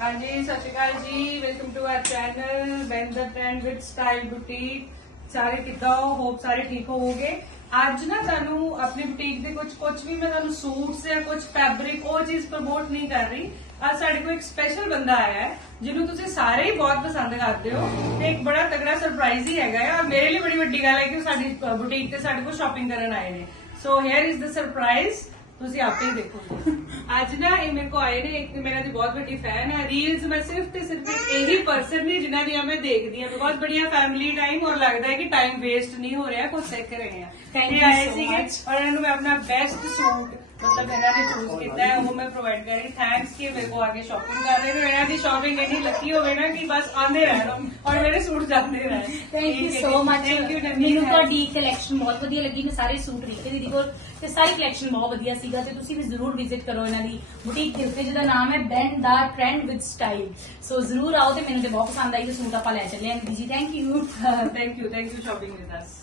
ਹਾਂਜੀ, Sat Shri Akal ji. Welcome to our channel band the trend with style boutique ਸਾਰੇ ਕਿੱਦਾਂ ਹੋ hop ਸਾਰੇ ਠੀਕ ਹੋਵੋਗੇ। ਅੱਜ ਨਾ ਤੁਹਾਨੂੰ ਆਪਣੀ ਬੁਟੀਕ ਦੇ ਕੁਝ ਕੁਝ ਵੀ ਮੈਂ ਤੁਹਾਨੂੰ ਸੂਟਸ ਜਾਂ ਕੁਝ ਫੈਬਰਿਕ ਉਹ ਚੀਜ਼ ਪ੍ਰਮੋਟ ਨਹੀਂ ਕਰ ਰਹੀ। ਅੱਜ ਸਾਡੇ ਕੋਲ ਇੱਕ ਸਪੈਸ਼ਲ ਬੰਦਾ ਆਇਆ ਹੈ, ਜਿਹਨੂੰ ਤੁਸੀਂ ਸਾਰੇ ਹੀ ਬਹੁਤ ਪਸੰਦ ਕਰਦੇ ਹੋ। ਤੇ ਇੱਕ ਬੜਾ ਤਗੜਾ ਸਰਪ੍ਰਾਈਜ਼ ਹੀ ਹੈਗਾ ਆ। ਮੇਰੇ ਲਈ ਬੜੀ ਵੱਡੀ ਗੱਲ ਹੈ ਕਿ ਉਹ ਸਾਡੀ ਬੁਟੀਕ ਤੇ ਸਾਡੇ ਕੋਲ ਸ਼ਾਪਿੰਗ ਕਰਨ ਆਏ ਨੇ। So here is the surprise ਤੁਸੀਂ ਆਪੇ ਹੀ ਦੇਖੋਗੇ। ਅੱਜ ਨਾ ਇਹ ਮੇਰੇ ਕੋ ਆਏ ਨੇ ਇੱਕ ਮੇਰਾ ਦੀ ਬਹੁਤ ਵੱਡੀ ਫੈਨ ਹੈ। ਰੀਲਸ ਮੈਂ ਸਿਰਫ ਤੇ ਸਿਰਫ ਇਹੀ ਪਰਸਨ ਨੇ ਜਿਨ੍ਹਾਂ ਦੀਆਂ ਮੈਂ ਦੇਖਦੀ ਹਾਂ। ਬਹੁਤ ਬੜੀਆ ਫੈਮਿਲੀ ਟਾਈਮ ਔਰ ਲੱਗਦਾ ਹੈ ਕਿ ਟਾਈਮ ਵੇਸਟ ਨਹੀਂ ਹੋ ਰਿਹਾ ਕੁਝ ਸਿੱਖ ਰਹੇ ਆ Thank ਇਹ you ਆਏ so ਸੀਗੇ much. ਔਰ ਇਹਨਾਂ ਨੂੰ ਮੈਂ ਆਪਣਾ ਬੈਸਟ ਸੂਟ ਮਤਲਬ ਇਹਨਾਂ ਨੇ ਚੂਜ਼ ਕੀਤਾ ਹੈ ਉਹ ਮੈਂ ਪ੍ਰੋਵਾਈਡ ਕਰ ਰਹੀ ਥੈਂਕਸ ਕਿ ਮੇਰੇ ਕੋ ਆਗੇ ਸ਼ਾਪਿੰਗ ਕਰ ਰਹੇ ਨੇ। ਇਹਨਾਂ ਦੀ ਸ਼ਾਪਿੰਗ ਇੰਨੀ ਲੱਕੀ ਹੋਵੇ ਨਾ ਕਿ ਬਸ ਆਂਦੇ ਰਹਿਣ। ਔਰ ਮੇਰੇ ਸੂਟ ਜਾਂਦੇ ਰਹਿਣ thank you so much thank you ਮੈਨੂੰ ਤੁਹਾਡੀ ਕਲੈਕਸ਼ਨ ਬਹੁਤ ਵਧੀਆ ਲੱਗੀ। ਮੈਂ ਸਾਰੇ ਸੂਟ ਰੀਤੇ ਦੀਦੀ ਕੋਲ। ਤੇ ਸਾਰੀ ਕਲੈਕਸ਼ਨ ਬਹੁਤ ਵਧੀਆ ਸੀਗਾ। ਤੇ ਤੁਸੀਂ ਵੀ ਜ਼ਰੂਰ ਵਿਜ਼ਿਟ ਕਰੋ ਇਹਨਾਂ ਦੀ ਬੁਟੀਕ ਦੇ ਉੱਤੇ ਜਿਹਦਾ ਨਾਮ ਹੈ ਬੈਂਡ ਦਾ ਟ੍ਰੈਂਡ ਵਿਦ ਸਟਾਈਲ ਸੋ ਜ਼ਰੂਰ ਆਓ ਤੇ ਮੈਨੂੰ ਤੇ ਬਹੁਤ ਪਸੰਦ ਆਈ ਤੇ ਸੂਟ ਆਪਾਂ ਲੈ ਚੱਲੇ ਆਂ ਜੀ। Thank you thank you thank you shopping with us